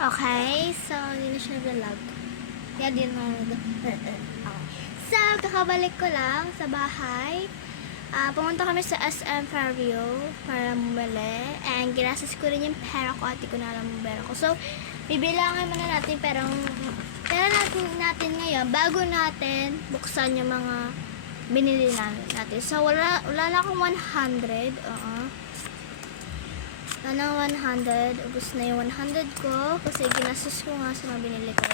Okay, so hindi na siya vlog. Kaya din mo. So, kakabalik ko lang sa bahay. Pumunta kami sa SM Fairview para bumili. And ginastos ko rin yung pera ko at di ko na alam yung pera ko. So, bibilangin muna natin pero natin ngayon bago natin buksan yung mga binili natin. So, wala na akong 100. Wala na 100. Ubus na yung 100 ko kasi ginastos ko nga sa mga binili ko.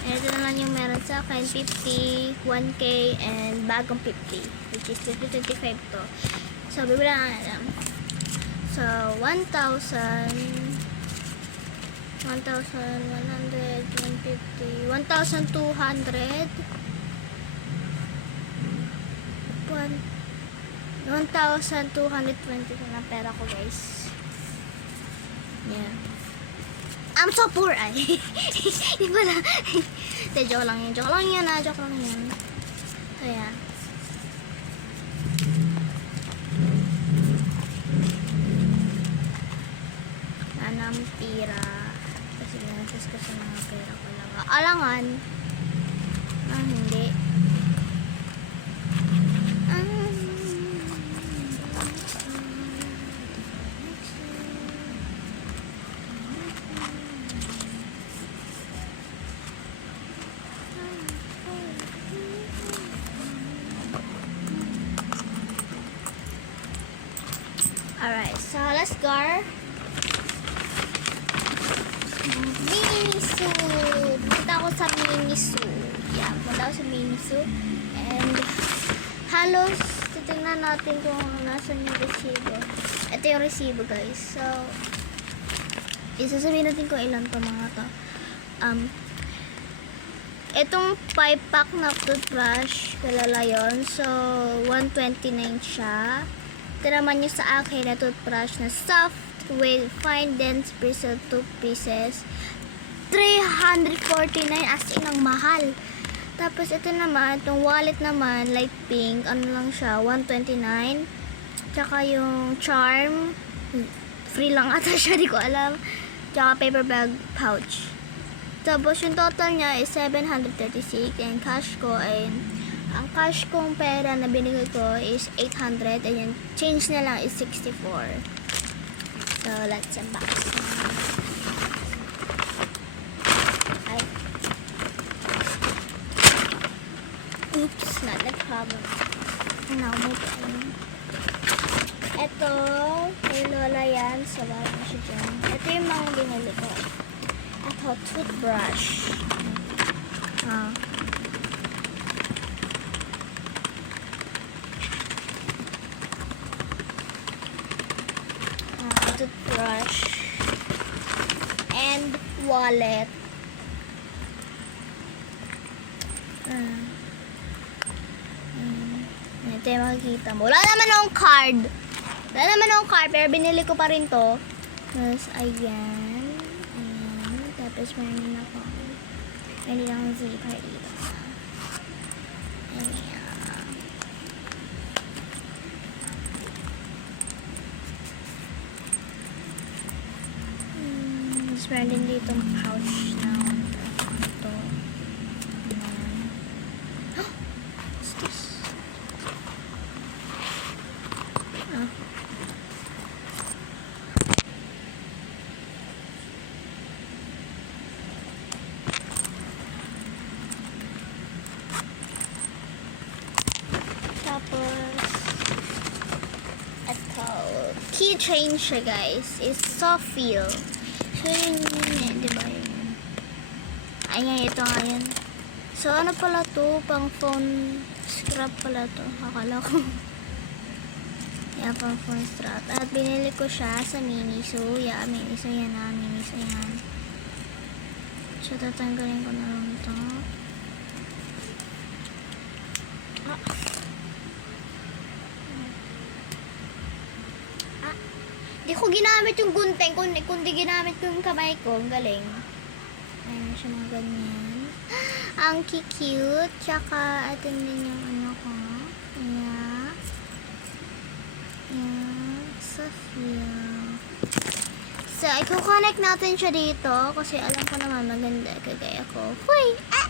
And ito na lang yung meron sa akin, 50, 1K, and bagong 50, which is 2025 to. So, bibilang natin. So, 1,100, 150, 1,200, 1,220 na pera ko, guys. Yeah. I'm so poor, ay. Di ba na? Joke lang yun. Joke lang yun. So, yan. Anang pira. Kasi ginastos ko sa mga pera ko lang. Alangan. Hindi. Alright, so let's go. Miniso. Punta ako sa Miniso. Yeah, punta ako sa Miniso. And halos titignan natin kung nasan yung resibo. Ito yung resibo, guys. So, isasabihin natin kung ilan to mga to. Itong 5-pack na toothbrush, kalala yun. So, 129 siya. Ito naman yung sa akin na toothbrush na soft with fine dense bristle toothpieces. 349, as in ang mahal. Tapos ito naman, itong wallet naman, light pink, ano lang siya, 129. Tsaka yung charm, free lang ata siya, di ko alam. Tsaka paper bag pouch. Tapos yung total niya is 736 and cash ko ay ang cash kong pera na binigay ko is 800 and yung change na lang is 64. So, let's unbox. Ay. Oops, not a problem. Now, move on. Ito, kay Lola yan. So, wala na siya dyan. Ito yung mga binili ko. Ito, toothbrush. Toothbrush and wallet. Ito yung makikita mo. Wala naman akong card. Pero binili ko pa rin to. Tapos, ayan. Tapos, meron ako. Meron akong zipper dito. Ayan. Meron din dito pouch na ito. What's this? Tapos ito, keychain siya, guys. It's soft feel. So, yun, diba yun? Ayan, ito nga yan. So, ano pala to? Pang phone strap pala to. Akala ko. Yan, pang phone strap. At binili ko siya sa Miniso. Yeah, Miniso yan na. Miniso yan. So, tatanggalin ko na lang ito. Di ko ginamit yung gunting, kundi ginamit ko yung kamay ko. Ang galing. Ayan siya mga ganyan. Ang cute. Tsaka, atin din yung ano ko. Ayan. Ayan. Sophia. So, i-connect natin siya dito kasi alam ko naman maganda kagaya ko. Huy! Ah!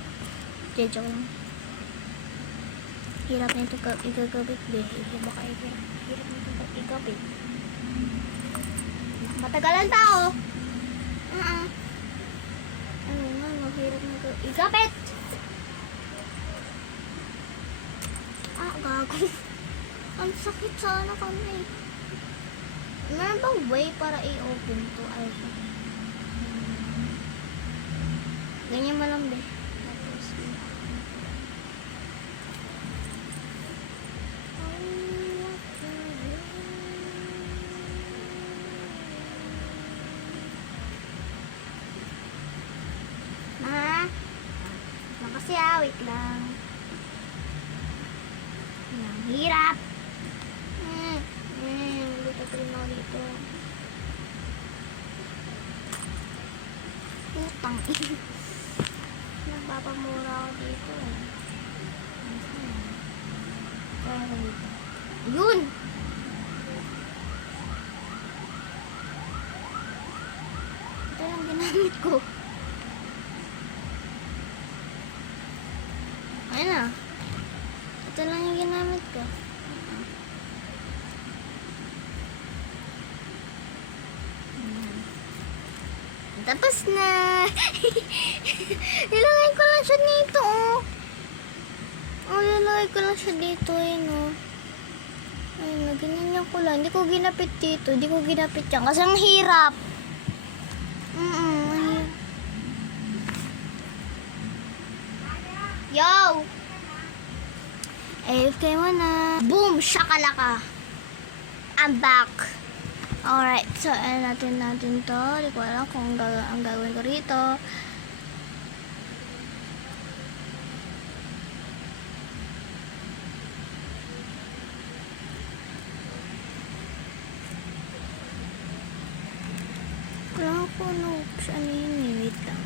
Joke lang. Hirap na ito igagabit. Baka hirap na ito igagabit. Matagalan tao. Ano nga, mahirap na ito igagabit. Ah, gago. Ang sakit sana kami. Meron bang way para i-open to? Ay, ganyan mo lang, be. Tapos, kasi wait lang. Ang hirap. Dito rin ako dito. Utang. Nagpapamura ako dito. Yun! Ito lang ginamit ko. Ayun na. Ito lang yung ginamit ko. Tapos na. Nilagay ko lang siya dito, oh. Nilagay ko lang siya dito, oh. Ayun, ganyan ko lang. Hindi ko ginapit dito. Hindi ko ginapit yan. Kasi ang hirap. Yo! AFK mo na. Boom! Shakalaka! I'm back. Alright, so natin to. Hindi ko alam kung ang gagawin ko rito. Wala ko ano yun, wait lang.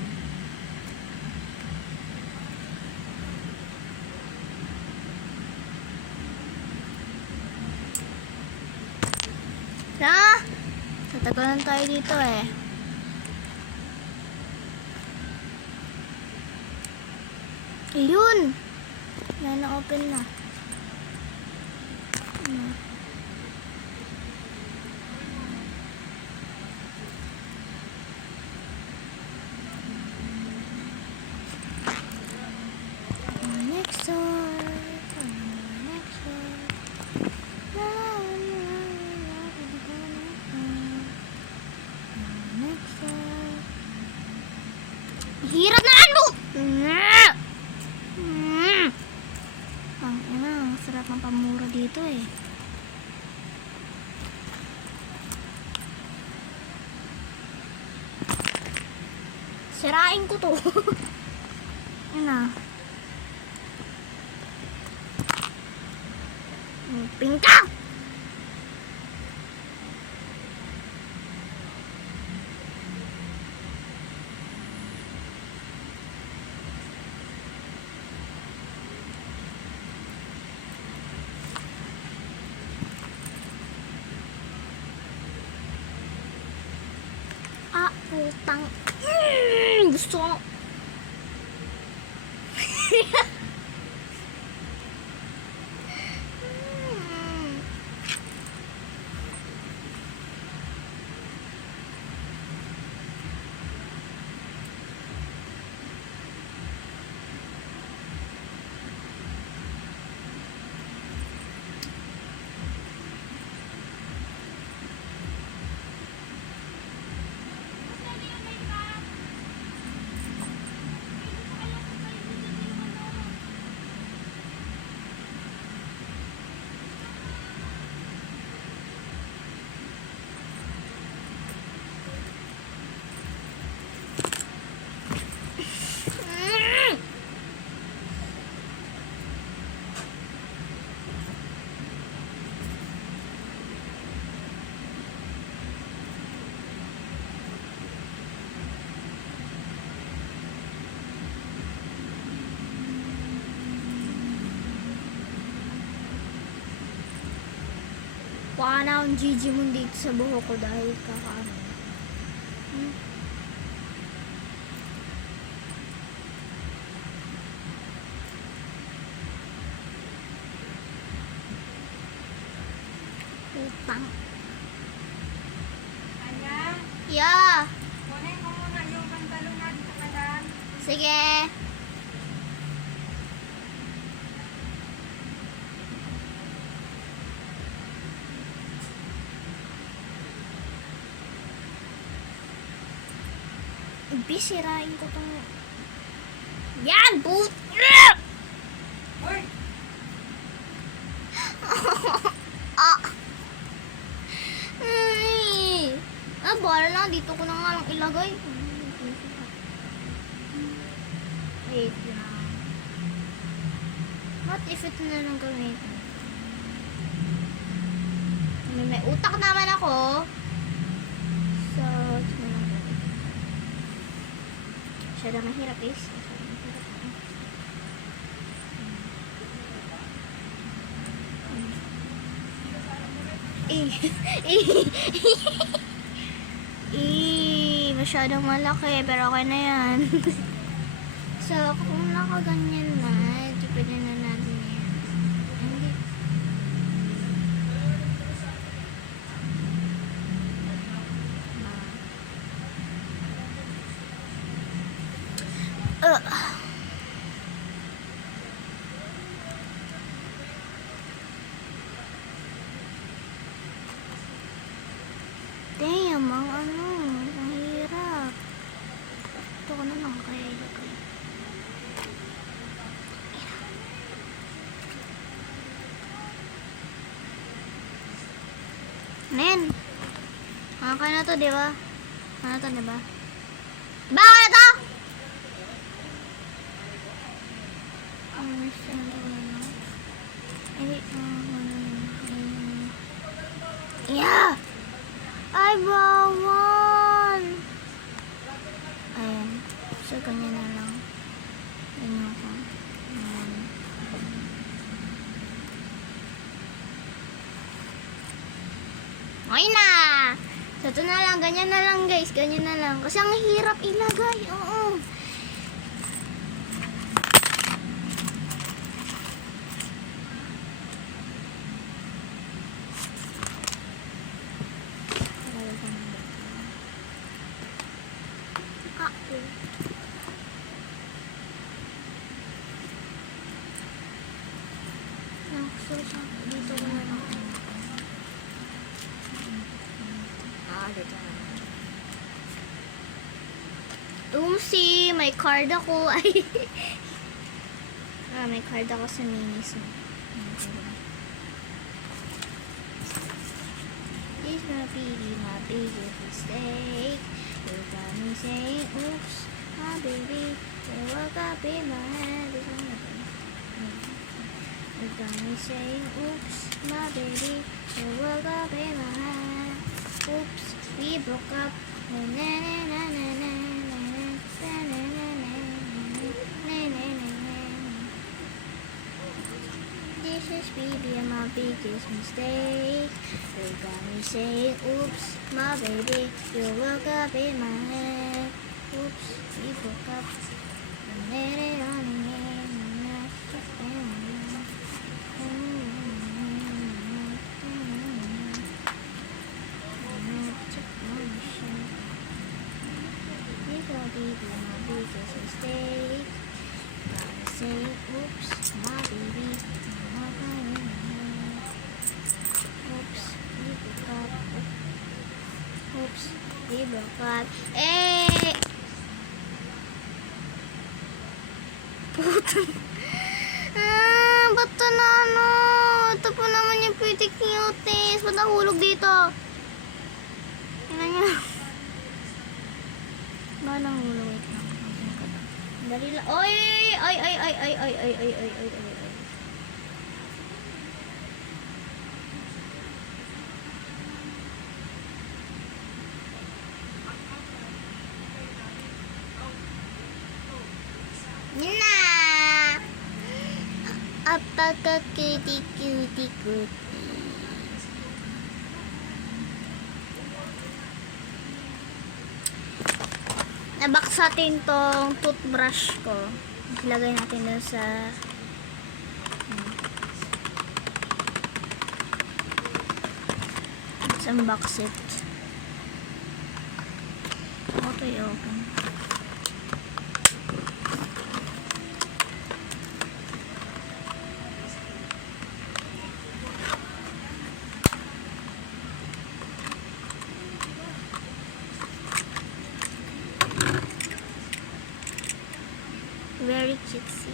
Tatagalan tayo dito eh. Ayun! Yan na open na. Next one. Hirap na ano! Ang sarap ng pamura dito eh. Sirain ko to. Yan na. Pinta! Putang. Gusto ko. Baka na akong GG mo dito sa buhok ko dahil kakaano. Sige. Bisirain ko tong... Yan! Boot! Ah! Ay! Ah, bala lang. Dito ko na nga lang ilagay. Wait lang. What if ito na lang gamitin? May utak naman ako. So, ito na lang gamitin. Masyada mahirap guys. Masyadong malaki, pero okay na yan. So, kung nakaganyan na, di pwede na natin yan. Hindi. Damn, ang hirap. Ito ko na lang kaya ilagay. Nen! Kaya na to, di ba? Kaya na to, di ba? Bakit ito? Yeah! Ay, bawal! Ayan. So, ganyan na lang. Ganyan ko. Ayan. Okay na! So, ito na lang. Ganyan na lang, guys. Ganyan na lang. Kasi ang hirap ilagay. Oo. Dito ko na lang. Dito na. Tumsi, may card ako. Ay. May card ako sa minis mo. This gonna be my biggest mistake. You got me saying, oops, my baby. You woke up in my head. You got me saying, oops, my baby. You woke up in my head. Oops, we broke up. Na na na na na na na na na na na na. This is baby my biggest mistake. You got me saying, oops, my baby. You woke up in my head. Oops, we broke up. Na na na na na. Baby, my biggest mistake. Gotta say, oops, my baby. Oops, we broke up. Oops, we broke up. Eh! Puto. Ba't ito na ano? Ito po naman yung pretty cuties. Ba't nahulog dito? Tingnan nyo. Ba nang hulog? Wait lang. Dali lang. Oy! Ay! Yun na! Apaka cutie. Nabaksatin tong toothbrush ko. Ilagay natin doon sa unbox it. Ito i-open. Very cutesy.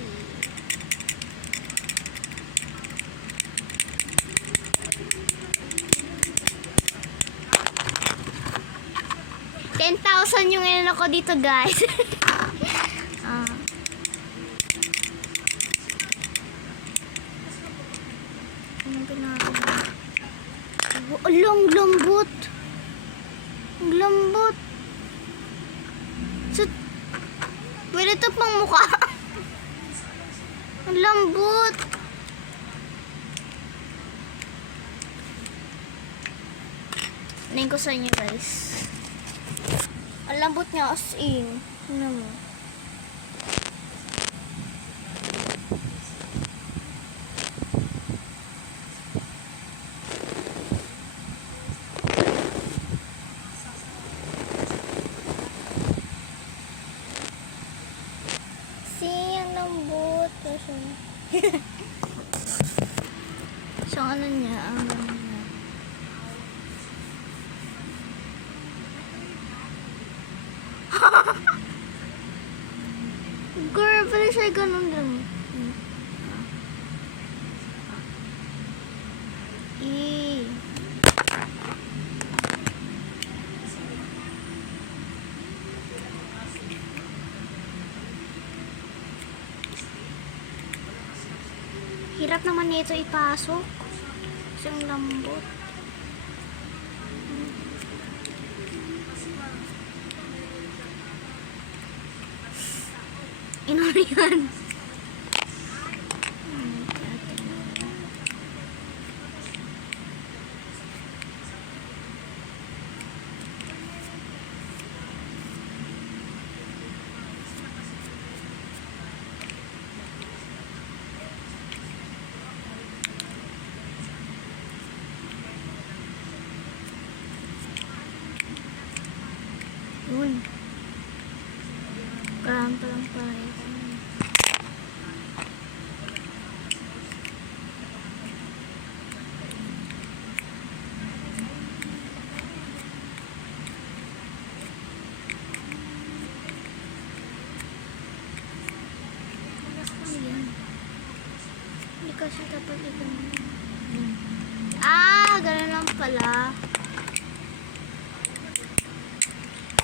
$10,000 yung inano ko dito, guys. Ah. Anong pinaka? Ang lambot. Ang lambot. So, pwede ito pang mukha. Ang lambot. Tingnan ko sa inyo, guys. Ang lambot niya as in. Tingnan mo. Ang lambot. So, ano niya? Girl, pala siya ganun lang. Hirap naman nito ipasok. Kasi ang lambot. Ano yan? Yun. Parang pala ito. Hindi kasi dapat ito. Ganun lang pala.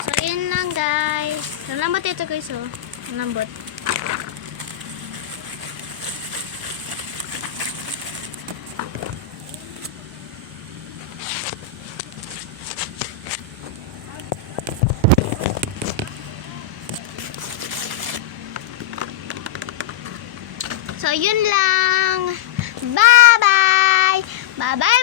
So, yun lang, guys. Lambot ito, guys, oh. Lambot. So, yun lang. Bye-bye! Bye-bye!